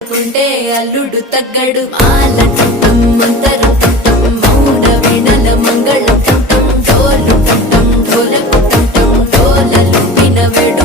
కుంటే అల్లుడు తగ్గడు మాల చుట్టం మంతరు చుట్టం మౌన వీణల మంగళ చుట్టం డోలు చుట్టం డోలకు చుట్టం డోలలు విన వేడు